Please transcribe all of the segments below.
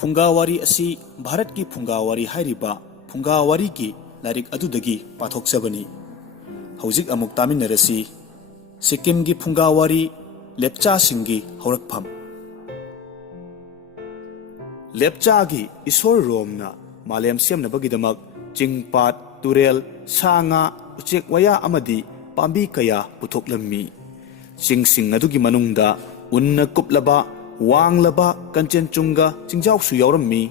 Phungga Wari asi Bharat ki Phungga Wari hairiba Phungga Wari ki larik adudagi pathok sabani. Hauzik amuk taminarasi Sikkim gi Phungga Wari LEPCHA SINGGI HOURAKPHAM. LEPCHA gi isor romna malem semnabagidamak jingpat turel sanga uchek waya amadi pambi kaya puthoklammi. Sing adugi manungda unna kuplaba wanglaba Kanchenjunga Chingjawsu yaurammi.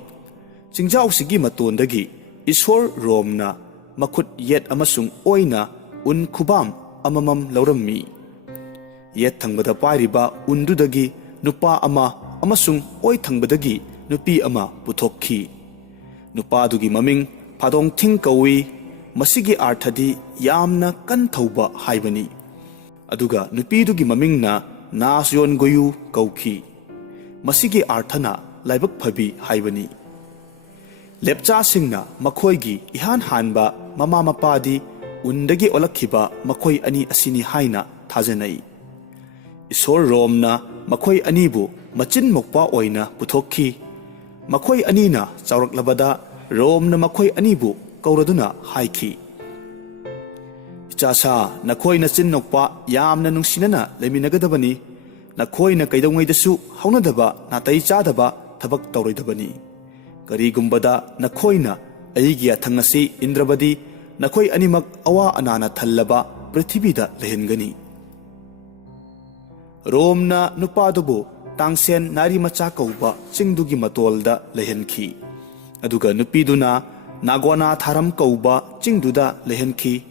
Chingjawsigi matondagi isor romna makut yet amasung oina un khubam amamam laurammi. Yet thangbada pairiba undudagi nupa ama amasung oi thangbadagi nupi ama puthokhi. Nupa dugi maming Phadongthing kawi. Masigi arthadi yamna kan thauba haibani. Aduga nupi dugi mamingna Nasyon goyu kauki. Masigi arthana laibak phabi haibani. LEPCHA singna makhoigi ihan hanba mama mapadi undagi olakhiba makhoi ani asini haina thajanai. Isor romna makhoi anibu machin mokpa oina puthokhi. Makhoi anina chawraklabada romna makhoi anibu kauraduna haiki. Ichasa nakhoi na chin nokpa yamna nungsinana leminagadabani. Nakhoi na kaidongaidasu haunadaba natai chadaba thabak tauroidabani. Karigumbada nakhoi na aigi athangasi indrabadi nakhoi animak awa anana thallaba prithibida lehengani. Romna nupadubu tangsen nari macha kauba chingdugi matolda lehenkhi. Aduga nupiduna Nagwana tharam kauba chingduda lehenkhi.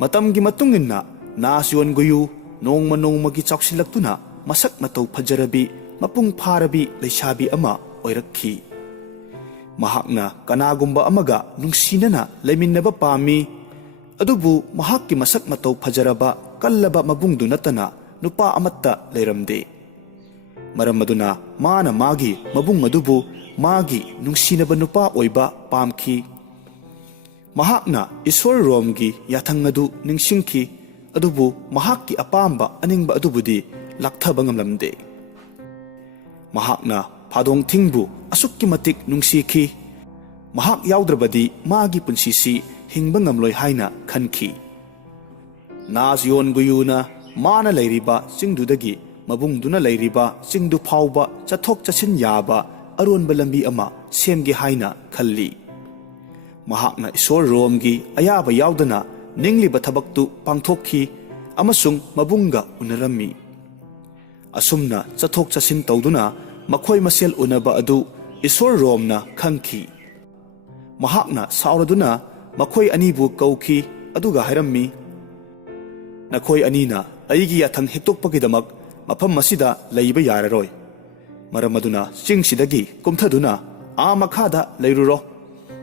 Matamgi matunginna Nasyon goyu nongma nongmagi chawsilaktuna masak matau phajarabi mapung pharabi leishabi ama oirakhi. Mahakna kanagumba amaga nungsinana leiminaba pami. Adubu mahakki masak matau phajaraba kallaba mabungdu natana nupa amatta leiramde. Maramaduna mana magi mabung adubu magi nungsinaba nupa oiba pamki. Mahakna isor romgi yathangadu ningsingki. Adubu mahakki apamba aningba adubudi lakthaba ngamlamde. Mahakna Phadongthingbu asukki matik nungsikhi. Mahak yaudrabadi magi punsisi hingba ngamloi haina khankhi. Nasyon guyuna mana leiriba chingdudagi mabungduna leiriba chingdu phauba chathok chachin yaba aronba lambi ama semgi haina khalli. Mahakna isor romgi ayaba yaudana ningliba thabaktu pangthokhi amasung mabunga unarammi. Asumna chathok chachin tawduna makhoi masel unaba adu isor romna khangki. Mahakna sauraduna makhoi anibu kauki aduga hairammi. Nakhoi anina aigi yathang hektukpagidamak mafam masida leiba yararoi. Maramaduna chingsidagi kumthaduna a makhada leiruro.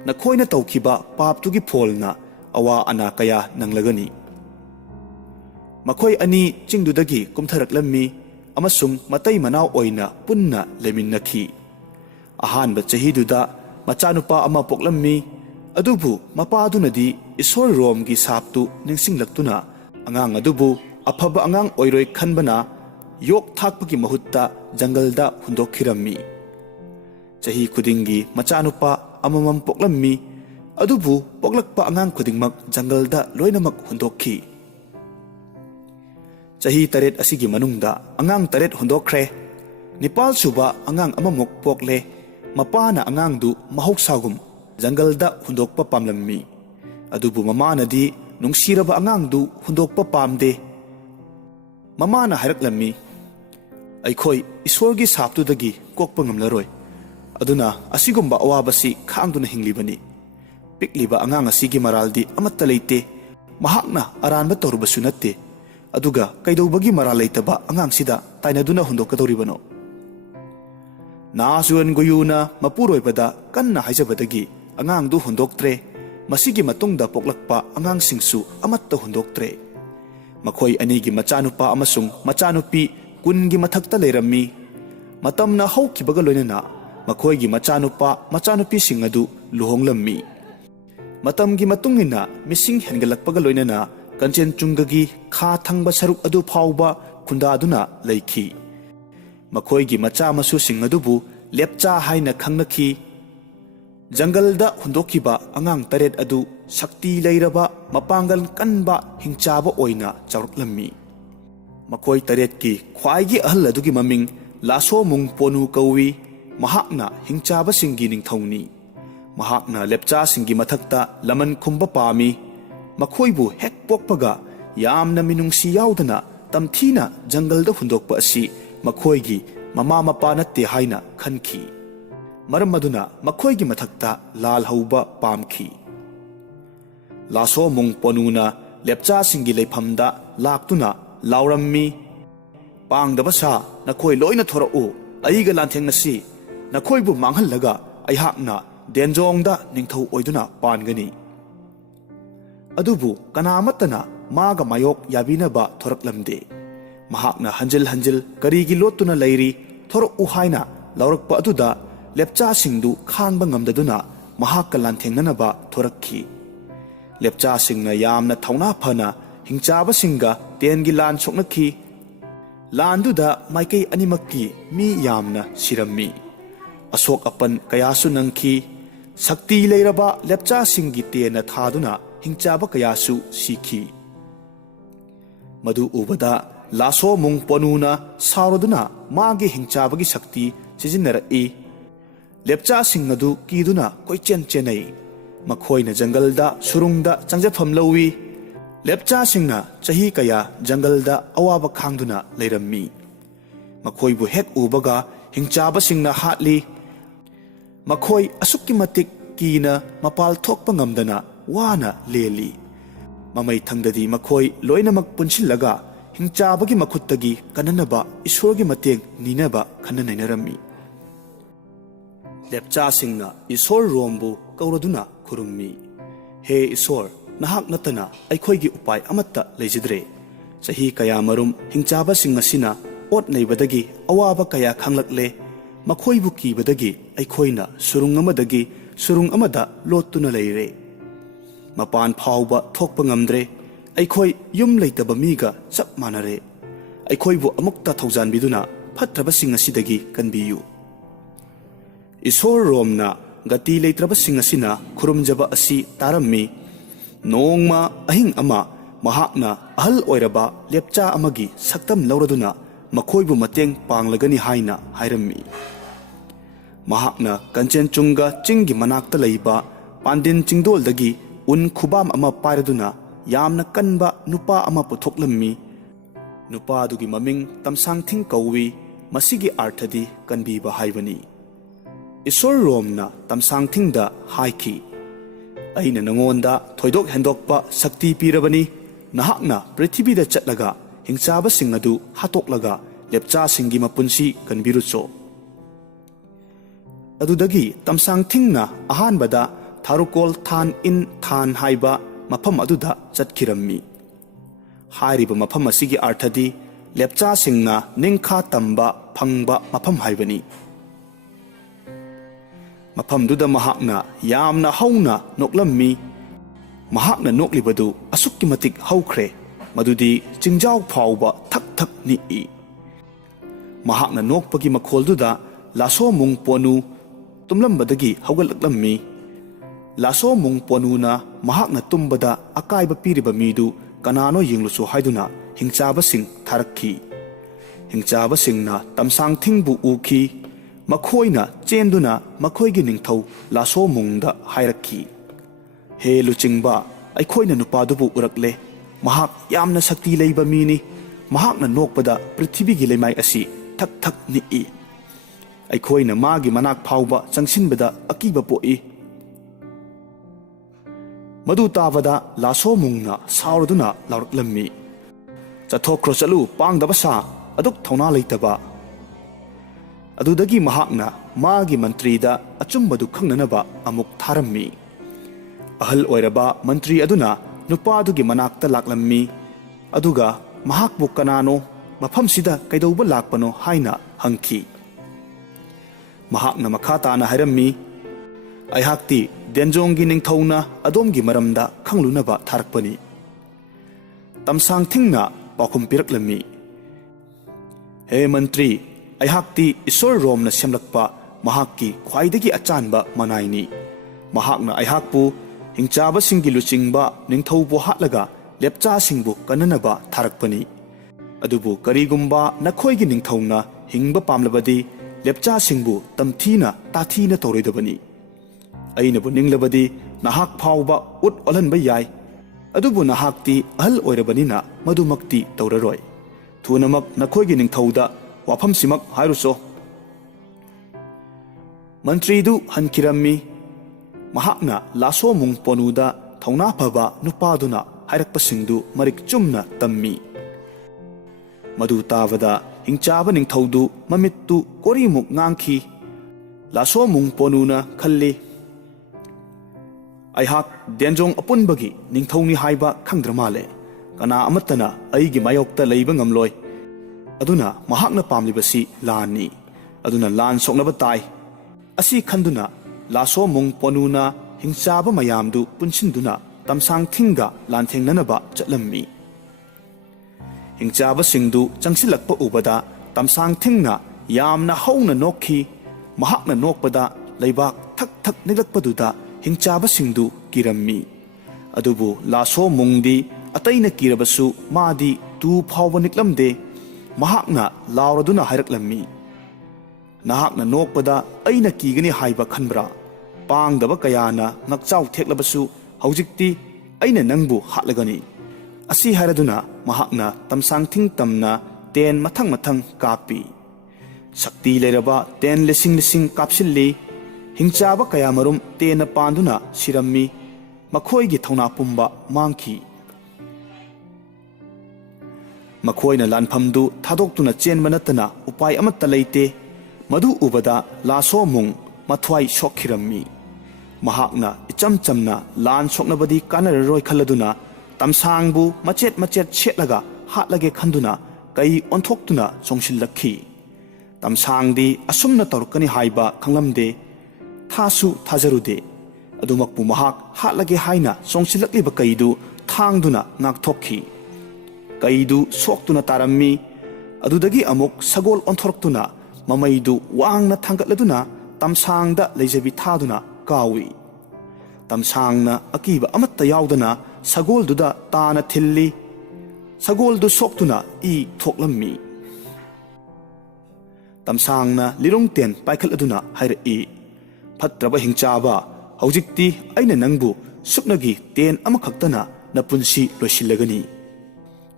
Nakhoina tawkiba paptugi pholna awa ana kaya nanglagani. Makhoi ani chingdudagi kumtharaklammi amasung matai manau oina punna leminnakhi. Ahanba chahiduda machanupa ama poklammi. Adubu mapadunadi isor romgi saptu ningsinglaktuna angang adubu afaba angang oiroi khanbana yok thakpagi mahutta jangalda hundokhirammi. Chahi khudingi machanupa amamam poklammi. Adubu poklakpa angang khudingmak jangalda loinamak hundokhi. Chahi taret asigi manungda angang taret hundokre. Nipal suba angang amamok pokle. Mapana angangdu mahoksagum jangalda hundokpa pamlammi. Adubu mamanadi nungsiraba angangdu hundokpa pamde. Mamana hairaklammi. Aikhoi isorgi saptudagi kokpa ngamlaroi. Aduna asigumba awabasi khangduna hinglibani. Pikliba angang asigi maraldi amatta leite. Mahakna aranba tawrubasu natte. Aduga kaidawbagi maral leitaba angang sida tainaduna hundokadoribano. Nasyon goyuna mapuroibada kanna haijabadagi angangdu hundoktre. Masigi matungda poklakpa angang singsu amatta hundoktre. Makhoi anigi machanupa amasung machanupi kungi mathakta leirammi. Matamna haukibaga loinana makhoigi machanupa machanupi singadu luhonglammi. Matamgi matungina mising hengalakpaga loinana Kanchenjunga kha thangba saruk adu phauba khundaduna leikhi. Makhoigi macha masu sing adubu lepcha haina khangnakhi. Jangalda hundokiba angang taret adu shakti leiraba mapangal kanba hingchaba oina chauruklammi. Makhoi taret ki khwaigi ahal adugi maming laso mung ponu kawi mahakna hingchaba singgi ningthongni. Mahakna lepcha singgi mathakta laman khumba pami. Makhoibu hek pokpaga yamna minungsi yaudana tamthina jangalda hundokpa asi makhoigi mama mapa natte haina khankhi. Maram aduna makhoigi mathakta lal hauba pamkhi. Laso mung ponuna lepcha singgi leiphamda laktuna laurammi. Pangdaba sa nakhoi loina thorau aiga lantheng nasi nakhoibu manghallaga aihakna denjongda ningthau oiduna pangani. Adubu kanamatana maga mayok yabinaba thoraklamde. Mahakna hanjil karigi lotuna leiri thorau haina laurakpa aduda lepcha singdu khangba ngamdaduna mahakka lanthengnanaba thorakhi. Lepcha singna yamna thauna phana hingchaba singa tengi lan soknakhi. Landuda maikei animakki mi yamna sirammi. Asok apan kayasu nangki. Sakti leiraba lepcha singi tena thaduna hingchaba kayasu sikhi. Madu ubada laso mung ponuna sauraduna magi hingchabagi sakti sijinnara'i. Lepcha singadu kiduna koichen chenai. Makhoina jangalda surungda changjafam lawi. Lepcha singna chahi kaya jangalda awaba khangduna leirammi. Makhoibu hek ubaga hingchaba singna hatli. Makhoi asukki matik kina mapal thokpa ngamdana wana leli. Mamai thangdadi makhoi loinamak punsillaga hingchabagi makhuttagi kananaba isorgi mateng ninaba khananainarami. Lepcha singna isor rombu kauraduna khurummi. He isor nahak natana aikhoigi upai amatta leijidre. Chahi kaya marum hingchaba singasina ot neibadagi awaba kaya khanglakle. Makhoibu kibadagi aikhoina surung amadagi surung amada lottuna leire. Mapan phauba thokpa ngamdre. Aikhoi yum leitaba miga chap manare. Aikhoibu amukta thaujanbiduna phatraba singasidagi kanbiyu. Isor romna gati leitraba singasina khurumjaba asi tarammi. Nongma ahing ama mahakna ahal oiraba lepcha amagi saktam lauraduna makhoibu mateng panglagani haina hairammi. Mahakna Kanchenjunga chinggi manakta leiba pandin chingdoldagi un khubam ama pairaduna yamna kanba nupa ama puthoklammi. Nupa adugi maming tamsangthing kawi masigi arthadi kanbiba haibani. Isor romna tamsangthingda haiki. Aina nangonda thoidok hendokpa sakti pirabani. Nahakna prithibida chatlaga hingchaba singadu hatoklaga lepcha singi mapunsi kanbirucho. Adudagi tamsangthingna ahanbada tharukol than in than haiba mafam aduda chatkirammi. Hairiba mafam asigi arthadi lepcha singna ningkha tamba phangba mafam haibani. Mafamduda mahakna yamna hauna noklammi. Mahakna noklibadu asukki matik haukre. Madudi chingjaw phauba thak thak ni'i. Mahakna nokpagi makholduda laso mung ponu tumlambadagi haugalaklammi. Laso mung ponuna mahakna tumbada akaiba piriba midu kanano yinglusu haiduna hingchaba sing tharakhi. Hingchaba singna tamsangthingbu ukhi. Makhoina chenduna makhoigi ningthau laso mungda hairakhi. He luchingba aikhoina nupadubu urakle. Mahak yamna sakti leiba mini. Mahakna nokpada prithibigi leimai asi thak thak ni'i. Aikhoina magi manak phauba changsinbada akiba poi. Madu tabada laso mungna sauraduna lauraklammi. Chathokro chalu pangdaba sa aduk thauna leitaba. Adudagi mahakna magi mantrida achumbadu khangnanaba amuk tharammi. Ahal oiraba mantri aduna nupadugi manakta laklammi. Aduga mahakbu kanano mafamsida kaidauba lakpano haina hangki. Mahakna makhatana hairammi. Aihakti denjongi ningthauna adomgi maramda khanglunaba tharakpani. tamsang thingna pakhum piraklammi. He mantri, aihakti isor rom na semlakpa mahakki khwaidagi achanba manaini. Mahakna aihakpu hingchaba singgi luchingba ningthaubu hatlaga lepcha singbu kananaba tharakpani. Adubu karigumba nakhoigi ningthauna hingba pamlabadi lepcha singbu tamthina tathina tawroidabani. Ainabu ninglabadi nahak phawba ut olanba yai. Adubu nahakti ahal oirabanina madumakti tawraroi. Thunamak nakhoigi ningthauda wafam simak hairuso. Mantridu hankirammi. Mahakna laso mung ponuda thauna phaba nupaduna hairakpasingdu marik chumna tammi. Madu tavada hingchaba ningthaudu mamittu korimuk ngangki. Laso mung ponuna khalli. Aihak denjong apunbagi ningthauni haiba khangdramale. Kana amatana aigi mayokta leiba ngamloi. Aduna mahakna pamlibasi lani. Aduna lan soknaba tai. Asi khanduna laso mung ponuna hingchaba mayamdu punchinduna tamsang thinga lanthengnanaba chatlammi. Hingchaba singdu changsilakpa ubada tamsang thingna yamna hauna nokhi. Mahakna nokpada leibak thak thak niglakpaduda hingchaba singdu kirammi. Adubu laso mungdi ataina kirabasu madi tu phawba niklamde. Mahakna lauraduna hairaklammi. Nahakna nokpada aina kigani haiba khanbra. Pangdaba kayana ngakchaw theklabasu haujikti aina nangbu hatlagani. Asi hairaduna mahakna tamsang thing tamna ten mathang mathang kapi. Sakti leiraba ten lesing lesing kapsilli. Hingchaba kayamarum tena panduna sirammi. Makhoigi thauna pumba mangki. Makhoina lanphamdu thadokuna chenba natana upai amatta leite. Madu ubada laso mung mathwai shokhirammi. Mahakna icham chamna lan soknabadi kanararoi khaladuna tamsangbu machet machet chetlaga hatlage khanduna kai onthoktuna chongsilakhi. Tamsangdi asumna torkani haiba khanglamde thasu thajarude. Adumakpu mahak hatlage haina chongsilakliba kaidu thangduna ngakthokhi. Kaidu soktuna tarammi. Adudagi amuk sagol onthoktuna mamaidu wangna thangatladuna tamsangda leijabi thaduna kawi. Tamsangna akiba amatta yaudana sagolduda tana thilli. Sagoldu soktuna I thoklammi. Tamsangna lirongten paikhaladuna hairai. Phatraba hingchaba haujikti aina nangbu suknagi ten amakhaktana napunsi loisilagani.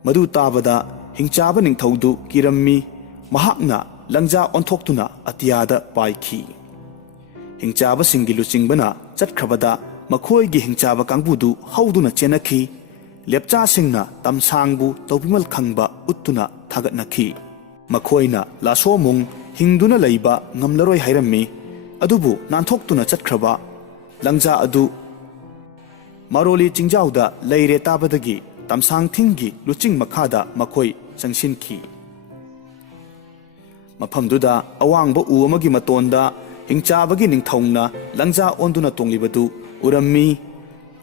Madu tabada hingchaba ningthaudu kirammi. Mahakna langja onthoktuna atiyada paikhi. Hingchaba singgi luchingbana chatkrabada makhoigi hingchaba kangbudu hauduna chenakhi. Lepcha singna tamsangbu tawpimal khangba uttuna thagatnakhi. Makhoina laso mung hingduna leiba ngamlaroi hairammi. Adubu nanthokhtuna chatkraba langja adu maroli chingjauda leire tabadagi tamsang thingi luching makhada makhoi changsinki. Mafamduda awangba u amagi matonda hingchabagi ningthauna langja onduna tonglibadu urammi.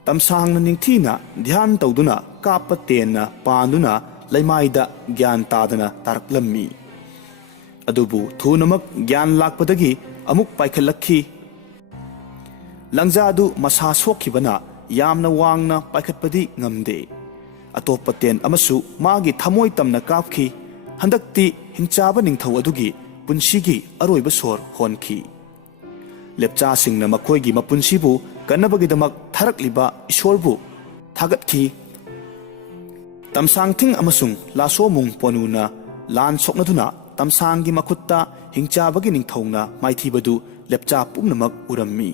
Tamsangna ningthina dhyan tawduna kapa tenna panduna leimaida gyan tadana taraklammi. Adubu thunamak gyan lakpadagi amuk paikhalakhi. Langja adu masa sokhibana yamna wangna paikhatpadi ngamde. Atopa ten amasu magi thamoi tamna kapkhi. Handakti hingchaba ningthau adugi punshigi aroiba sor honki. Lepcha singna makhoigi mapunsibu kanabagidamak tharakliba isorbu thagatki. Tamsang thing amasung laso mung ponuna lan soknaduna tamsangi makhutta hingchabagi ningthauna maithibadu lepcha pumnamak urammi.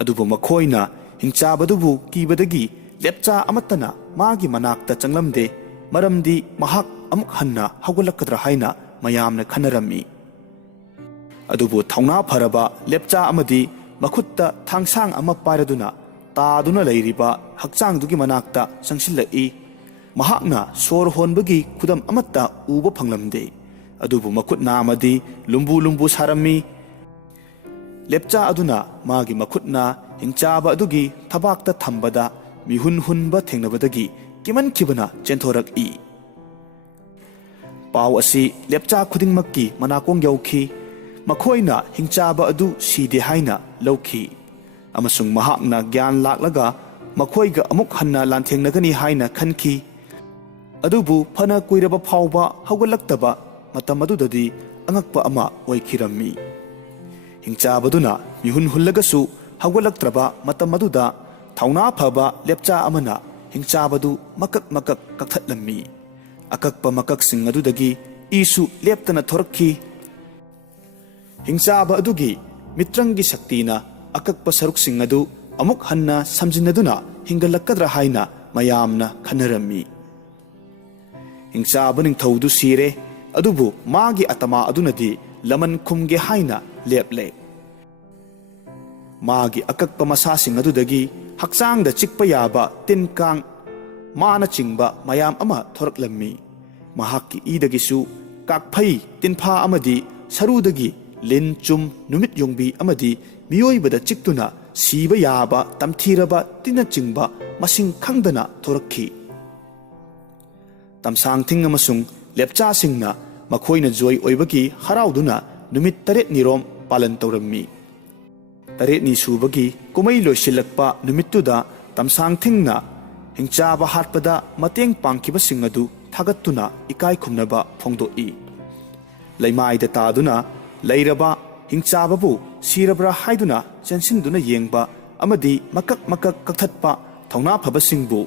Adubu makhoina hingchabadubu kibadagi lepcha amattana magi manakta changlamde. Maramdi mahak amuk hanna hawgalakadra haina mayamna khanarammi. Adubu thauna pharaba lepcha amadi makhutta thangsang ama pairaduna taduna leiriba hakchangdugi manakta changsilai. Mahakna sor honbagi khudam amatta uba phanglamde. Adubu makhutna amadi lumbu lumbu sarammi. Lepcha aduna magi makhutna hingchaba adugi thabakta thambada mihun hunba thengnabadagi kimankhibana chenthoraki. Pau asi lepcha khudingmakki manakong yauki, makhoina hingchaba adu side haina lauki. Amasung mahakna gyan laklaga makhoiga amuk hanna lanthengnagani haina khanki. Adubu phana kuiraba phauba hawgalaktaba matam adudadi angakpa ama oikhirammi. Hingchabaduna mihun hullagasu hawgalaktraba matam aduda thauna phaba lepcha amana hingchabadu makak makak kakthlatlammi. Akakpa makak sing adudagi isu leptana thorakki. Hingchaba adugi mitrangi shaktina akakpa saruk sing adu amuk hanna samjinaduna hingalakadra haina mayamna khanarammi. Hingchaba ningthaudu sire adubu magi atama adunadi laman khumge haina leple. Magi akakpa masasing adudagi hakchangda chikpa yaba tinkang mana chingba mayam ama thoraklammi. Mahakki idagisu kakphai tinpha amadi sarudagi lin chum numit yongbi amadi miyoibada chiktuna siba yaba tamthiraba tinachingba masing khangdana thorakhi. Tamsang thing amasung lepcha singna makhoina joy oibagi harauduna numit taret nirom palan taurammi. Taret ni subagi kumai loisilakpa numittuda tamsang thingna hingchaba hatpada mateng pangkiba singadu thagatuna ikai khumnaba phongdoi. Laimaida taduna lairaba hingchababu sirabra haiduna chansinduna yengba amadi makak makak kakthatpa thauna phabasingbu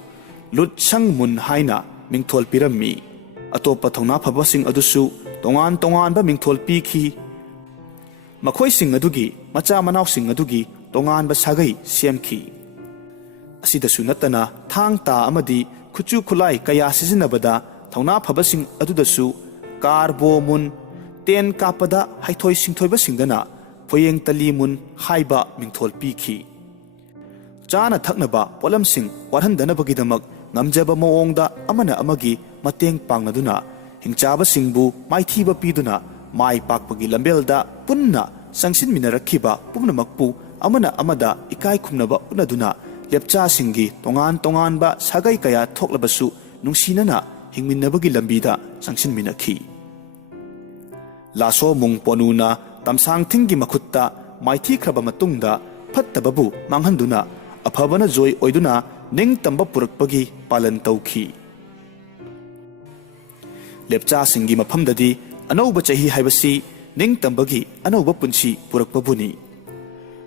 lut sang mun haina mingthol pirammi. Atopa thauna phabasing adusu tongan tongan ba mingthol pikhi. Makhoi sing adugi macha manaw sing adugi tongan ba sagai semkhi. Asidasu natana thang ta amadi khuchu khulai kaya sizinabada thauna phabasing adudasu karbo mun ten kapada haithoi singthoiba singdana phoyeng tali mun haiba mingthol pikhi. Chana thaknaba polam sing warhandana bagidamak ngamjaba moongda amana amagi mateng pangnaduna hingchaba singbu maithiba piduna mai pakpagi lambelda punna sangsin minarakhiba pumnamakpu amana amada ikai khumnaba unaduna lepcha singgi tongan tongan ba sagai kaya thoklabasu nungsinana hingminnabagi lambida sangsin minakhi. Laso mung ponuna tamsang thingi makhutta maithi khraba matungda phattababu manghanduna afabana joy oiduna ningtamba purakpagi palan tauki. Lepcha singgi maphamdadi anauba chahi haibasi ningtambagi anauba punchi purakpabuni.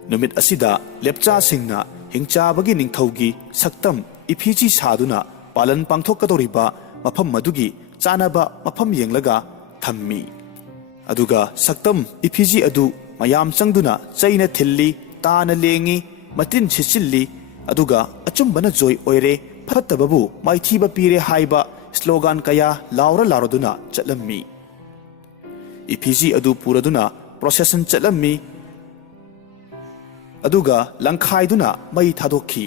Numit asida lepcha singna hingchabagi ningthaugi saktam iphiji saduna palan pangthokadoriba mafam madugi chanaba mafam yenglaga thammi. Aduga saktam iphiji adu mayam changduna chaina thilli tana lengi matin chichilli aduga achumbana joy oire phattababu maithiba pire haiba slogan kaya laura laroduna chatlammi. Iphiji adu puraduna procession chatlammi. Aduga langkhaiduna mai thadokhi.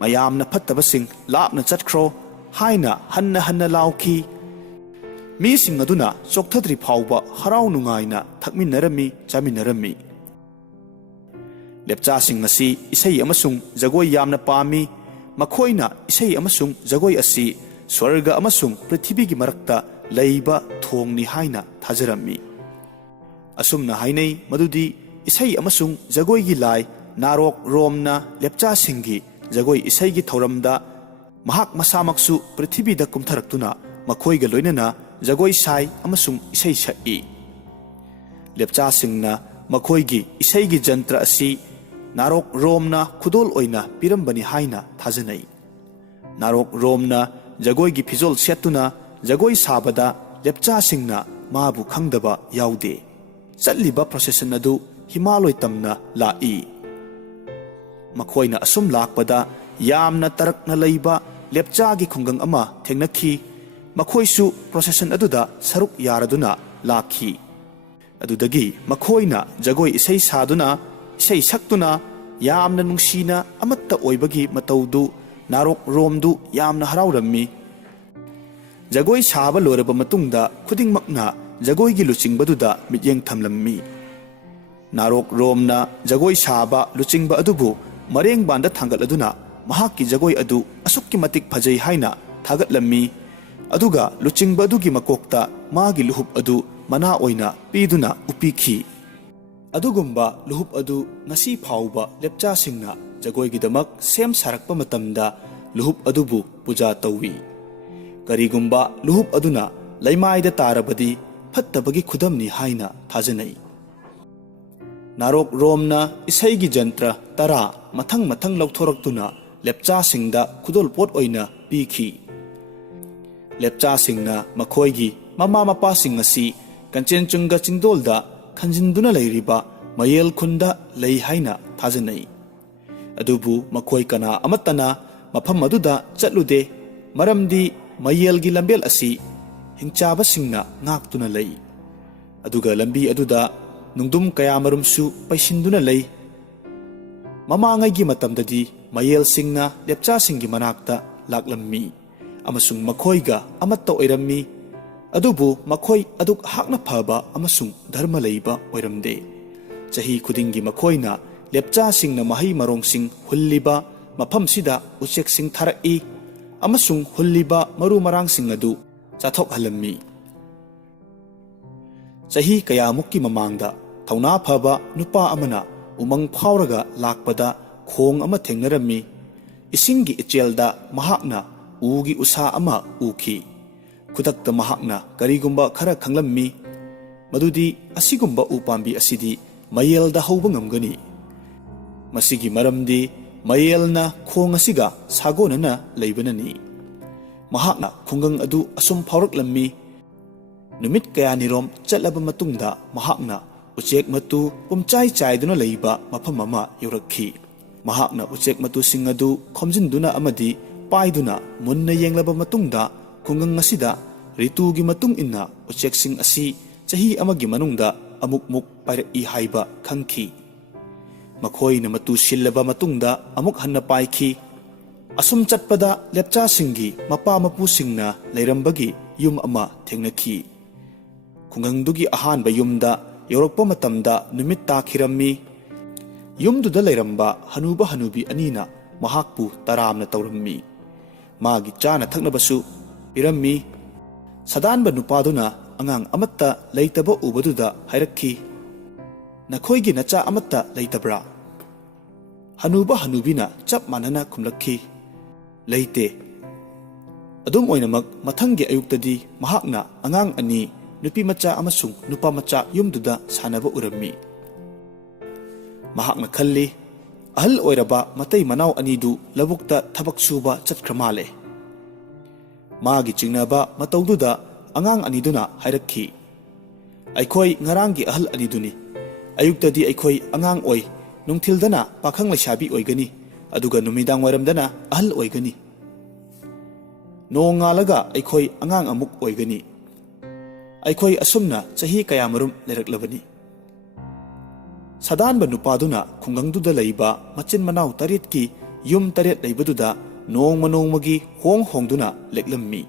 Mayamna phattabasing lapna chatkhro haina hanna hanna lauki. Mi sing aduna chokthadri phauba harau nungaina thakminarami chaminarami. Lepcha sing asi isai amasung jagoi yamna pami makhoina isai amasung jagoi asi swarga amasung prithibigi marakta leiba thongni haina thajarami. Asumna hainai madudi isai amasung jagoi gi lai narok romna lepcha singgi jagoi isai gi thoramda mahak masamaksu prithibida kumtharaktuna makhoiga loinana jagoi sai amasung isai sai. Lepcha singna makhoigi isai gi jantra asi narok romna khudol oina pirambani haina thajanai. Narok romna jagoi gi phizol setuna jagoi sabada lepcha singna mabu khangdaba yaude. Chatliba procession adu himaloi tamna lai. Makhoina asum lakpada yamna tarakna leiba lepcha gi khungang ama thengnakhi. Makhoisu procession aduda saruk yaraduna lakhi. Adudagi makhoina jagoi isai saduna isai saktuna yamna nungsina amatta oibagi mataudu narok romdu yamna haraurammi. Jagoi saba loraba matungda khudingmakna jagoi gi luchingbaduda mityeng thamlammi. Narok romna jagoi saba luchingba adubu mareng banda thangaladuna mahakki jagoi adu asukki matik phajai haina ꯊꯥꯒꯠꯂꯝꯃꯤ ꯑꯗꯨꯒ ꯂꯨꯆꯤꯡꯕ ꯑꯗꯨꯒꯤ ꯃꯀꯣꯛꯇ ꯃꯥꯒꯤ ꯂꯨꯍꯨꯞ ꯑꯗꯨ ꯃꯅꯥ ꯑꯣꯏꯅ ꯄꯤꯗꯨꯅ ꯎꯞꯄꯤꯈꯤ ꯑꯗꯨꯒꯨꯝꯕ ꯂꯨꯍꯨꯞ ꯑꯗꯨ ꯉꯁꯤ ꯐꯥꯎꯕ ꯂꯦꯞꯆꯥꯁꯤꯡꯅ ꯖꯒꯣꯏꯒꯤꯗꯃꯛ ꯁꯦꯝ ꯁꯥꯔꯛꯄ ꯃꯇꯝꯗ ꯂꯨꯍꯨꯞ ꯑꯗꯨꯕꯨ ꯄꯨꯖꯥ ꯇꯧꯏ ꯀꯔꯤꯒꯨꯝꯕ ꯂꯨꯍꯨꯞ ꯑꯗꯨꯅ ꯂꯩꯃꯥꯏꯗ ꯇꯥꯔꯕꯗꯤ ꯐꯠꯇꯕꯒꯤ ꯈꯨꯗꯝꯅꯤ ꯍꯥꯏꯅ ꯊꯥꯖꯅꯩ ꯅꯥꯔꯣꯛ ꯔꯣꯝꯅ ꯏꯁꯩꯒꯤ ꯖꯟꯇ꯭ꯔ 10 ꯃꯊꯪ ꯃꯊꯪ ꯂꯧꯊꯣꯔꯛꯇꯨꯅ ꯂꯦꯞꯆꯥꯁꯤꯡꯗ ꯈꯨꯗꯣꯜꯄꯣꯠ ꯑꯣꯏꯅ ꯄꯤꯈꯤ ꯂꯦꯞꯆꯥꯁꯤꯡꯅ ꯃꯈꯣꯏꯒꯤ ꯃꯃꯥ ꯃꯄꯥꯁꯤꯡ ꯑꯁꯤ ꯀꯟꯆꯦꯟꯆꯨꯡꯒ ꯆꯤꯡꯗꯣꯜꯗ ꯈꯟꯖꯤꯟꯗꯨꯅ ꯂꯩꯔꯤꯕ ꯃꯌꯦꯜ ꯈꯨꯟꯗ ꯂꯩ ꯍꯥꯏꯅ ꯊꯥꯖꯅꯩ ꯑꯗꯨꯕꯨ ꯃꯈꯣꯏ ꯀꯅꯥ ꯑꯃꯠꯇꯅ ꯃꯐꯝ ꯑꯗꯨꯗ ꯆꯠꯂꯨꯗꯦ ꯃꯔꯝꯗꯤ ꯃꯌꯦꯜꯒꯤ ꯂꯝꯕꯦꯜ ꯑꯁꯤ ꯍꯤꯡꯆꯥꯕꯁꯤꯡꯅ ꯉꯥꯛꯇꯨꯅ ꯂꯩ ꯑꯗꯨꯒ ꯂꯝꯕꯤ ꯑꯗꯨꯗ ꯅꯨꯡꯗꯨꯝ ꯀꯌꯥꯃꯔꯨꯝꯁꯨ ꯄꯩꯁꯤꯟꯗꯨꯅ ꯂꯩ ꯃꯃꯥꯡꯉꯩꯒꯤ ꯃꯇꯝꯗꯗꯤ ꯃꯌꯦꯜꯁꯤꯡꯅ ꯂꯦꯞꯆꯥꯁꯤꯡꯒꯤ ꯃꯅꯥꯛꯇ ꯂꯥꯛꯂꯝꯃꯤ ꯑꯃꯁꯨꯡ ꯃꯈꯣꯏꯒ ꯑꯃꯠꯇ ꯑꯣꯏꯔꯝꯃꯤ ꯑꯗꯨꯕꯨ ꯃꯈꯣꯏ ꯑꯗꯨꯛ ꯍꯥꯛꯅ ꯐꯕ ꯑꯃꯁꯨꯡ ꯙꯔꯃ ꯂꯩꯕ ꯑꯣꯏꯔꯝꯗꯦ ꯆꯍꯤ ꯈꯨꯗꯤꯡꯒꯤ ꯃꯈꯣꯏꯅ ꯂꯦꯞꯆꯥꯁꯤꯡꯅ ꯃꯍꯩ ꯃꯔꯣꯡꯁꯤꯡ ꯍꯨꯜꯂꯤꯕ ꯃꯐꯝꯁꯤꯗ ꯎꯆꯦꯛꯁꯤꯡ ꯊꯥꯔꯛꯏ ꯑꯃꯁꯨꯡ ꯍꯨꯜꯂꯤꯕ ꯃꯔꯨ ꯃꯔꯥꯡꯁꯤꯡ ꯑꯗꯨ ꯆꯥꯊꯣꯛꯍꯜꯂꯝꯃꯤ ꯆꯍꯤ ꯀꯌꯥꯃꯨꯛꯀꯤ ꯃꯃꯥꯡꯗ ꯊꯧꯅꯥ ꯐꯕ ꯅꯨꯄꯥ ꯑꯃꯅ ꯎꯃꯪ ꯐꯥꯎꯔꯒ ꯂꯥꯛꯄꯗ ꯈꯣꯡ ꯑꯃ ꯊꯦꯡꯅꯔꯝꯃꯤ ꯏꯁꯤꯡꯒꯤ ꯏꯆꯦꯜꯗ ꯃꯍꯥꯛꯅ ꯎꯒꯤ ꯎꯁꯥ ꯑꯃ ꯎꯈꯤ ꯈꯨꯗꯛꯇ ꯃꯍꯥꯛꯅ ꯀꯔꯤꯒꯨꯝꯕ ꯈꯔ ꯈꯪꯂꯝꯃꯤ ꯃꯗꯨꯗꯤ ꯑꯁꯤꯒꯨꯝꯕ ꯎ ꯄꯥꯝꯕꯤ ꯑꯁꯤꯗꯤ ꯃꯌꯦꯜꯗ ꯍꯧꯕ ꯉꯝꯒꯅꯤ ꯃꯁꯤꯒꯤ ꯃꯔꯝꯗꯤ ꯃꯌꯦꯜꯅ ꯈꯣꯡ ꯑꯁꯤꯒ ꯁꯥꯒꯣꯟꯅꯅ ꯂꯩꯕꯅꯅꯤ ꯃꯍꯥꯛꯅ ꯈꯨꯡꯒꯪ ꯑꯗꯨ ꯑꯁꯨꯝ ꯐꯥꯎꯔꯛꯂꯝꯃꯤ ꯅꯨꯃꯤꯠ ꯀꯌꯥꯅꯤꯔꯣꯝ ꯆꯠꯂꯕ ꯃꯇꯨꯡꯗ ꯃꯍꯥꯛꯅ ꯎꯆꯦꯛ ꯃꯇꯨ ꯄꯨꯝꯆꯥꯏ ꯆꯥꯏꯗꯨꯅ ꯂꯩꯕ ꯃꯐꯝ ꯑꯃ ꯌꯧꯔꯛꯈꯤ ꯃꯍꯥꯛꯅ ꯎꯆꯦꯛ ꯃꯇꯨꯁꯤꯡ ꯑꯗꯨ ꯈꯣꯝꯖꯤꯟꯗꯨꯅ ꯑꯃꯗꯤ ꯄꯥꯏꯗꯨꯅ ꯃꯨꯟꯅ ꯌꯦꯡꯂꯕ ꯃꯇꯨꯡꯗ ꯈꯨꯡꯒꯪ ꯑꯁꯤꯗ ꯔꯤꯇꯨꯒꯤ ꯃꯇꯨꯡ ꯏꯟꯅ ꯎꯆꯦꯛꯁꯤꯡ ꯑꯁꯤ ꯆꯍꯤ ꯑꯃꯒꯤ ꯃꯅꯨꯡꯗ ꯑꯃꯨꯛ ꯄꯥꯏꯔꯛꯏ ꯍꯥꯏꯕ ꯈꯪꯈꯤ ꯃꯈꯣꯏꯅ ꯃꯇꯨ ꯁꯤꯜꯂꯕ ꯃꯇꯨꯡꯗ ꯑꯃꯨꯛ ꯍꯟꯅ ꯄꯥꯏꯈꯤ ꯑꯁꯨꯝ ꯆꯠꯄꯗ ꯂꯦꯞꯆꯥꯁꯤꯡꯒꯤ ꯃꯄꯥ ꯃꯄꯨꯁꯤꯡꯅ ꯂꯩꯔꯝꯕꯒꯤ ꯌꯨꯝ ꯑꯃ ꯊꯦꯡꯅꯈꯤ ꯈꯨꯡꯒꯪꯗꯨꯒꯤ ꯑꯍꯥꯟꯕ ꯌꯨꯝꯗ ꯌꯧꯔꯛꯄ ꯃꯇꯝꯗ ꯅꯨꯃꯤꯠ ꯇꯥꯈꯤꯔꯝꯃꯤ ꯌꯨꯝꯗꯨꯗ ꯂꯩꯔꯝꯕ ꯍꯅꯨꯕ ꯍꯅꯨꯕꯤ ꯑꯅꯤꯅ ꯃꯍꯥꯛꯄꯨ ꯇꯔꯥꯝꯅ ꯇꯧꯔꯝꯃꯤ ꯃꯥꯒꯤ ꯆꯥꯅ ꯊꯛꯅꯕꯁꯨ ꯄꯤꯔꯝꯃꯤ ꯁꯗꯥꯟꯕ ꯅꯨꯄꯥꯗꯨꯅ ꯑꯉꯥꯡ ꯑꯃꯠꯇ ꯂꯩꯇꯕ ꯎꯕꯗꯨꯗ ꯍꯥꯏꯔꯛꯈꯤ ꯅꯈꯣꯏꯒꯤ ꯅꯆꯥ ꯑꯃꯠꯇ ꯂꯩꯇꯕ꯭ꯔꯥ ꯍꯅꯨꯕ ꯍꯅꯨꯕꯤꯅ ꯆꯞ ꯃꯥꯟꯅꯅ ꯈꯨꯝꯂꯛꯈꯤ ꯂꯩꯇꯦ ꯑꯗꯨꯝ ꯑꯣꯏꯅꯃꯛ ꯃꯊꯪꯒꯤ ꯑꯌꯨꯛꯇꯗꯤ ꯃꯍꯥꯛꯅ ꯑꯉꯥꯡ ꯑꯅꯤ ꯅꯨꯄꯤ ꯃꯆꯥ ꯑꯃꯁꯨꯡ ꯅꯨꯄꯥ ꯃꯆꯥ ꯌꯨꯝꯗꯨꯗ ꯁꯥꯟꯅꯕ ꯎꯔꯝꯃꯤ ꯃꯍꯥꯛꯅ ꯈꯜꯂꯤ ꯑꯍꯜ ꯑꯣꯏꯔꯕ ꯃꯇꯩ ꯃꯅꯥꯎ ꯑꯅꯤꯗꯨ ꯂꯧꯕꯨꯛꯇ ꯊꯕꯛ ꯁꯨꯕ ꯆꯠꯈ꯭ꯔ ꯃꯥꯜꯂꯦ ꯃꯥꯒꯤ ꯆꯤꯡꯅꯕ ꯃꯇꯧꯗꯨꯗ ꯑꯉꯥꯡ ꯑꯅꯤꯗꯨꯅ ꯍꯥꯏꯔꯛꯈꯤ ꯑꯩꯈꯣꯏ ꯉꯔꯥꯡꯒꯤ ꯑꯍꯜ ꯑꯅꯤꯗꯨꯅꯤ ꯑꯌꯨꯛꯇꯗꯤ ꯑꯩꯈꯣꯏ ꯑꯉꯥꯡ ꯑꯣꯏ ꯅꯨꯡꯊꯤꯜꯗꯅ ꯄꯥꯈꯪ ꯂꯩꯁꯥꯕꯤ ꯑꯣꯏꯒꯅꯤ ꯑꯗꯨꯒ ꯅꯨꯃꯤꯗꯥꯡ ꯋꯥꯏꯔꯝꯗꯅ ꯑꯍꯜ ꯑꯣꯏꯒꯅꯤ ꯅꯣꯡ ꯉꯥꯜꯂꯒ ꯑꯩꯈꯣꯏ ꯑꯉꯥꯡ ꯑꯃꯨꯛ ꯑꯣꯏꯒꯅꯤ ꯑꯩꯈꯣꯏ ꯑꯁꯨꯝꯅ ꯆꯍꯤ ꯀꯌꯥꯃꯔꯨꯝ ꯂꯩꯔꯛꯂꯕꯅꯤ ꯁꯗꯥꯟꯕ ꯅꯨꯄꯥꯗꯨꯅ ꯈꯨꯡꯒꯪꯗꯨꯗ ꯂꯩꯕ ꯃꯆꯤꯟ ꯃꯅꯥꯎ 8ꯀꯤ ꯌꯨꯝ 8 ꯂꯩꯕꯗꯨꯗ ꯅꯣꯡꯃ ꯅꯣꯡꯃꯒꯤ ꯍꯣꯡꯗꯨꯅ ꯂꯦꯛꯂꯝꯃꯤ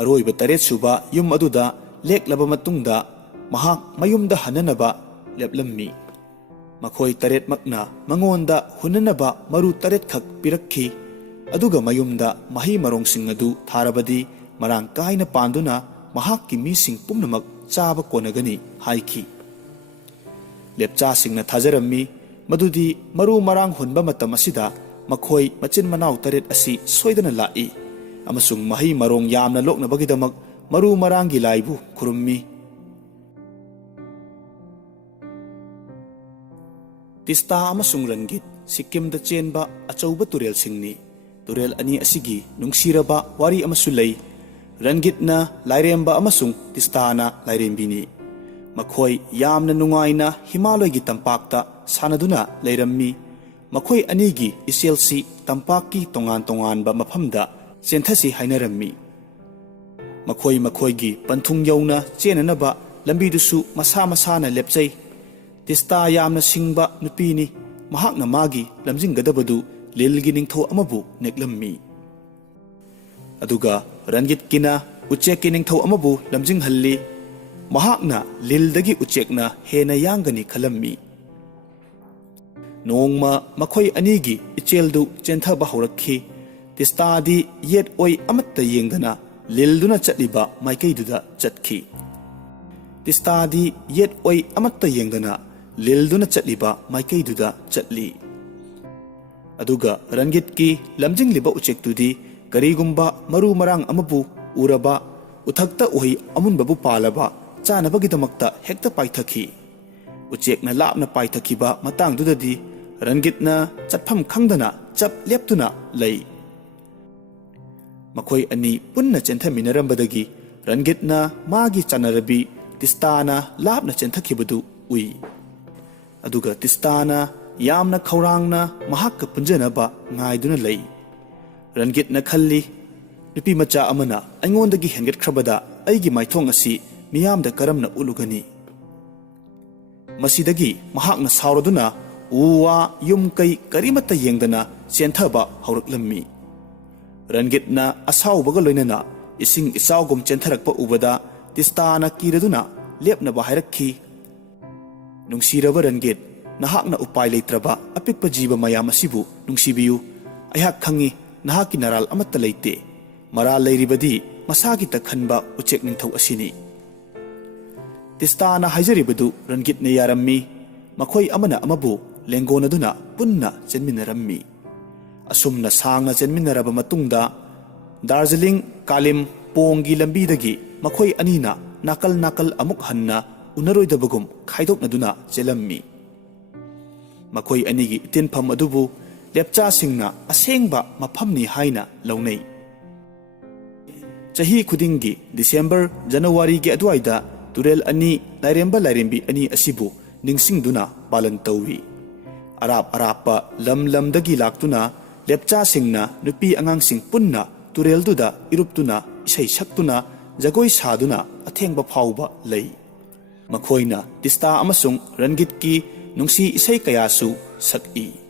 ꯑꯔꯣꯏꯕ 8ꯁꯨꯕ ꯌꯨꯝ ꯑꯗꯨꯗ ꯂꯦꯛꯂꯕ ꯃꯇꯨꯡꯗ ꯃꯍꯥꯛ ꯃꯌꯨꯝꯗ ꯍꯟꯅꯅꯕ ꯂꯦꯞꯂꯝꯃꯤ ꯃꯈꯣꯏ 8ꯃꯛꯅ ꯃꯉꯣꯟꯗ ꯍꯨꯟꯅꯅꯕ ꯃꯔꯨ 8 ꯄꯤꯔꯛꯈꯤ ꯑꯗꯨꯒ ꯃꯌꯨꯝꯗ ꯃꯍꯩ ꯃꯔꯣꯡꯁꯤꯡ ꯑꯗꯨ ꯊꯥꯔꯕꯗꯤ ꯃꯔꯥꯡ ꯀꯥꯏꯅ ꯄꯥꯟꯗꯨꯅ ꯃꯍꯥꯛꯀꯤ ꯃꯤꯁꯤꯡ ꯄꯨꯝꯅꯃꯛ ꯆꯥꯕ ꯀꯣꯟꯅꯒꯅꯤ ꯍꯥꯏꯈꯤ ꯂꯦꯞꯆꯥꯁꯤꯡꯅ ꯊꯥꯖꯔꯝꯃꯤ ꯃꯗꯨꯗꯤ ꯃꯔꯨ ꯃꯔꯥꯡ ꯍꯨꯟꯕ ꯃꯇꯝ ꯑꯁꯤꯗ ꯃꯈꯣꯏ ꯃꯆꯤꯟ ꯃꯅꯥꯎ 8 ꯑꯁꯤ ꯁꯣꯏꯗꯅ ꯂꯥꯛꯏ ꯑꯃꯁꯨꯡ ꯃꯍꯩ ꯃꯔꯣꯡ ꯌꯥꯝꯅ ꯂꯣꯛꯅꯕꯒꯤꯗꯃꯛ ꯃꯔꯨ ꯃꯔꯥꯡꯒꯤ ꯂꯥꯏꯕꯨ ꯈꯨꯔꯨꯝꯃꯤ ꯇꯤꯁꯇꯥ ꯑꯃꯁꯨꯡ ꯔꯟꯒꯤꯠ ꯁꯤꯛꯀꯤꯝꯗ ꯆꯦꯟꯕ ꯑꯆꯧꯕ ꯇꯨꯔꯦꯜꯁꯤꯡꯅꯤ ꯇꯨꯔꯦꯜ ꯑꯅꯤ ꯑꯁꯤꯒꯤ ꯅꯨꯡꯁꯤꯔꯕ ꯋꯥꯔꯤ ꯑꯃꯁꯨ ꯂꯩ ꯔꯟꯒꯤꯠꯅ ꯂꯥꯏꯔꯦꯝꯕ ꯑꯃꯁꯨꯡ ꯇꯤꯁꯇꯥꯅ ꯂꯥꯏꯔꯦꯝꯕꯤꯅꯤ ꯃꯈꯣꯏ ꯌꯥꯝꯅ ꯅꯨꯡꯉꯥꯏꯅ ꯍꯤꯃꯥꯂꯣꯏꯒꯤ ꯇꯝꯄꯥꯛꯇ ꯁꯥꯟꯅꯗꯨꯅ ꯂꯩꯔꯝꯃꯤ ꯃꯈꯣꯏ ꯑꯅꯤꯒꯤ ꯏꯆꯦꯜꯁꯤ ꯇꯝꯄꯥꯛꯀꯤ ꯇꯣꯉꯥꯟ ꯇꯣꯉꯥꯟꯕ ꯃꯐꯝꯗ ꯆꯦꯟꯊꯁꯤ ꯍꯥꯏꯅꯔꯝꯃꯤ ꯃꯈꯣꯏꯒꯤ ꯄꯟꯊꯨꯡ ꯌꯧꯅ ꯆꯦꯟꯅꯅꯕ ꯂꯝꯕꯤꯗꯨꯁꯨ ꯃꯁꯥ ꯃꯁꯥꯅ ꯂꯦꯞꯆꯩ ꯇꯤꯁꯇꯥ ꯌꯥꯝꯅ ꯁꯤꯡꯕ ꯅꯨꯄꯤꯅꯤ ꯃꯍꯥꯛꯅ ꯃꯥꯒꯤ ꯂꯝꯖꯤꯡꯒꯗꯕꯗꯨ ꯂꯤꯜꯒꯤ ꯅꯤꯡꯊꯧ ꯑꯃꯕꯨ ꯅꯦꯛꯂꯝꯃꯤ ꯑꯗꯨꯒ ꯔꯟꯒꯤꯠꯀꯤꯅ ꯎꯆꯦꯛꯀꯤ ꯅꯤꯡꯊꯧ ꯑꯃꯕꯨ ꯂꯝꯖꯤꯡꯍꯜꯂꯤ ꯃꯍꯥꯛꯅ ꯂꯤꯜꯗꯒꯤ ꯎꯆꯦꯛꯅ ꯍꯦꯟꯅ ꯌꯥꯡꯒꯅꯤ ꯈꯜꯂꯝꯃꯤ ꯅꯣꯡꯃ ꯃꯈꯣꯏ ꯑꯅꯤꯒꯤ ꯏꯆꯦꯜꯗꯨ ꯆꯦꯟꯊꯕ ꯍꯧꯔꯛꯈꯤ ꯇꯤꯁꯇꯥꯗꯤ ꯌꯦꯠ ꯑꯣꯏ ꯑꯃꯠꯇ ꯌꯦꯡꯗꯅ ꯂꯤꯜꯗꯨꯅ ꯆꯠꯂꯤꯕ ꯃꯥꯏꯀꯩꯗꯨꯗ ꯆꯠꯈꯤ꯫ ꯇꯤꯁꯇꯥꯗꯤ ꯌꯦꯠ ꯑꯣꯏ ꯑꯃꯠꯇ ꯌꯦꯡꯗꯅ ꯂꯤꯜꯗꯨꯅ ꯆꯠꯂꯤꯕ ꯃꯥꯏꯀꯩꯗꯨꯗ ꯆꯠꯂꯤ꯫ ꯑꯗꯨꯒ ꯔꯟꯒꯤꯠꯀꯤ ꯂꯝꯖꯤꯡꯂꯤꯕ ꯎꯆꯦꯛꯇꯨꯗꯤ ꯀꯔꯤꯒꯨꯝꯕ ꯃꯔꯨ ꯃꯔꯥꯡ ꯑꯃꯕꯨ ꯎꯔꯕ, ꯎꯊꯛꯇ ꯎꯍꯩ ꯑꯃꯨꯟꯕꯕꯨ ꯄꯥꯜꯂꯕ ꯆꯥꯅꯕꯒꯤꯗꯃꯛꯇ ꯍꯦꯛꯇ ꯄꯥꯏꯊꯈꯤ꯫ ꯎꯆꯦꯛꯅ ꯂꯥꯞꯅ ꯄꯥꯏꯊꯈꯤꯕ ꯃꯇꯥꯡꯗꯨꯗꯗꯤ ꯔꯟꯒꯤꯠꯅ ꯆꯠꯐꯝ ꯈꯪꯗꯅ ꯆꯞ ꯂꯦꯞꯇꯨꯅ ꯂꯩ꯫ ꯃꯈꯣꯏ ꯑꯅꯤ ꯄꯨꯟꯅ ꯆꯦꯟꯊꯃꯤꯟꯅꯔꯝꯕꯗꯒꯤ ꯔꯟꯒꯤꯠꯅ ꯃꯥꯒꯤ ꯆꯥꯟꯅꯔꯕꯤ ꯇꯤꯁꯇꯥꯅ ꯂꯥꯞꯅ ꯆꯦꯟꯊꯈꯤꯕꯗꯨ ꯎꯏ꯫ ꯑꯗꯨꯒ ꯇꯤꯁꯇꯥꯅ ꯌꯥꯝꯅ ꯈꯧꯔꯥꯡꯅ ꯃꯍꯥꯛꯀ ꯄꯨꯟꯖꯅꯕ ꯉꯥꯏꯗꯨꯅ ꯂꯩ꯫ ꯔꯟꯒꯤꯠꯅ ꯈꯜꯂꯤ, ꯅꯨꯄꯤ ꯃꯆꯥ ꯑꯃꯅ ꯑꯩꯉꯣꯟꯗꯒꯤ ꯍꯦꯟꯒꯠꯈ꯭ꯔꯕꯗ ꯑꯩꯒꯤ ꯃꯥꯏꯊꯣꯡ ꯑꯁꯤ ꯃꯤꯌꯥꯝꯗ ꯀꯔꯝꯅ ꯎꯠꯂꯨꯒꯅꯤ? ꯃꯁꯤꯗꯒꯤ ꯃꯍꯥꯛꯅ ꯁꯥꯎꯔꯗꯨꯅ ꯎ ꯋꯥ ꯌꯨꯝ ꯀꯩ ꯀꯔꯤꯃꯠꯇ ꯌꯦꯡꯗꯅ ꯆꯦꯟꯊꯕ ꯍꯧꯔꯛꯂꯝꯃꯤ꯫ ꯔꯟꯒꯤꯠꯅ ꯑꯁꯥꯎꯕꯒ ꯂꯣꯏꯅꯅ ꯏꯁꯤꯡ ꯏꯆꯥꯎꯒꯨꯝ ꯆꯦꯟꯊꯔꯛꯄ ꯎꯕꯗ ꯇꯤꯁꯇꯥꯅ ꯀꯤꯔꯗꯨꯅ ꯂꯦꯞꯅꯕ ꯍꯥꯏꯔꯛꯈꯤ꯫ ꯅꯨꯡꯁꯤꯔꯕ ꯔꯟꯒꯤꯠ, ꯅꯍꯥꯛꯅ ꯎꯄꯥꯏ ꯂꯩꯇ꯭ꯔꯕ ꯑꯄꯤꯛꯄ ꯖꯤꯕ ꯃꯌꯥꯝ ꯑꯁꯤꯕꯨ ꯅꯨꯡꯁꯤꯕꯤꯌꯨ꯫ ꯑꯩꯍꯥꯛ ꯈꯪꯉꯤ ꯅꯍꯥꯛꯀꯤ ꯅꯔꯥꯜ ꯑꯃꯠꯇ ꯂꯩꯇꯦ꯫ ꯃꯔꯥꯜ ꯂꯩꯔꯤꯕꯗꯤ ꯃꯁꯥꯒꯤꯇ ꯈꯟꯕ ꯎꯆꯦꯛ ꯅꯤꯡꯊꯧ ꯑꯁꯤꯅꯤ꯫ ꯇꯤꯁꯇꯥꯅ ꯍꯥꯏꯖꯔꯤꯕꯗꯨ ꯔꯟꯒꯤꯠꯅ ꯌꯥꯔꯝꯃꯤ꯫ ꯃꯈꯣꯏ ꯑꯃꯅ ꯑꯃꯕꯨ ꯂꯦꯡꯒꯣꯟꯅꯗꯨꯅ ꯄꯨꯟꯅ ꯆꯦꯟꯃꯤꯟꯅꯔꯝꯃꯤ꯫ ꯑꯁꯨꯝꯅ ꯁꯥꯡꯅ ꯆꯦꯟꯃꯤꯟꯅꯔꯕ ꯃꯇꯨꯡꯗ ꯗꯥꯔꯖꯤꯂꯤꯡ ꯀꯥꯂꯤꯝ ꯄꯣꯡꯒꯤ ꯂꯝꯕꯤꯗꯒꯤ ꯃꯈꯣꯏ ꯑꯅꯤꯅ ꯅꯥꯀꯜ ꯅꯥꯀꯜ ꯑꯃꯨꯛ ꯍꯟꯅ ꯎꯅꯔꯣꯏꯗꯕꯒꯨꯝ ꯈꯥꯏꯗꯣꯛꯅꯗꯨꯅ ꯆꯦꯜꯂꯝꯃꯤ꯫ ꯃꯈꯣꯏ ꯑꯅꯤꯒꯤ ꯏꯇꯤꯟꯐꯝ ꯑꯗꯨꯕꯨ ꯂꯦꯞꯆꯥꯁꯤꯡꯅ ꯑꯁꯦꯡꯕ ꯃꯐꯝꯅꯤ ꯍꯥꯏꯅ ꯂꯧꯅꯩ꯫ ꯆꯍꯤ ꯈꯨꯗꯤꯡꯒꯤ ꯗꯤꯁꯦꯝꯕꯔ ꯖꯅꯋꯥꯔꯤꯒꯤ ꯑꯗꯨꯋꯥꯏꯗ ꯇꯨꯔꯦꯜ ꯑꯅꯤ, ꯂꯥꯏꯔꯦꯝꯕ ꯂꯥꯏꯔꯦꯝꯕꯤ ꯑꯅꯤ ꯑꯁꯤꯕꯨ ꯅꯤꯡꯁꯤꯡꯗꯨꯅ ꯄꯥꯂꯟ ꯇꯧꯏ꯫ ꯑꯔꯥꯞ ꯑꯔꯥꯞꯄ ꯂꯝ ꯂꯝꯗꯒꯤ ꯂꯥꯛꯇꯨꯅ ꯂꯦꯞꯆꯥꯁꯤꯡꯅ ꯅꯨꯄꯤ ꯑꯉꯥꯡꯁꯤꯡ ꯄꯨꯟꯅ ꯇꯨꯔꯦꯜꯗꯨꯗ ꯏꯔꯨꯞꯇꯨꯅ ꯏꯁꯩ ꯁꯛꯇꯨꯅ ꯖꯒꯣꯏ ꯁꯥꯗꯨꯅ ꯑꯊꯦꯡꯕ ꯐꯥꯎꯕ ꯂꯩ꯫ ꯃꯈꯣꯏꯅ ꯇꯤꯁꯇꯥ ꯑꯃꯁꯨꯡ ꯔꯟꯒꯤꯠꯀꯤ ꯅꯨꯡꯁꯤ ꯏꯁꯩ ꯀꯌꯥꯁꯨ ꯁꯛꯏ꯫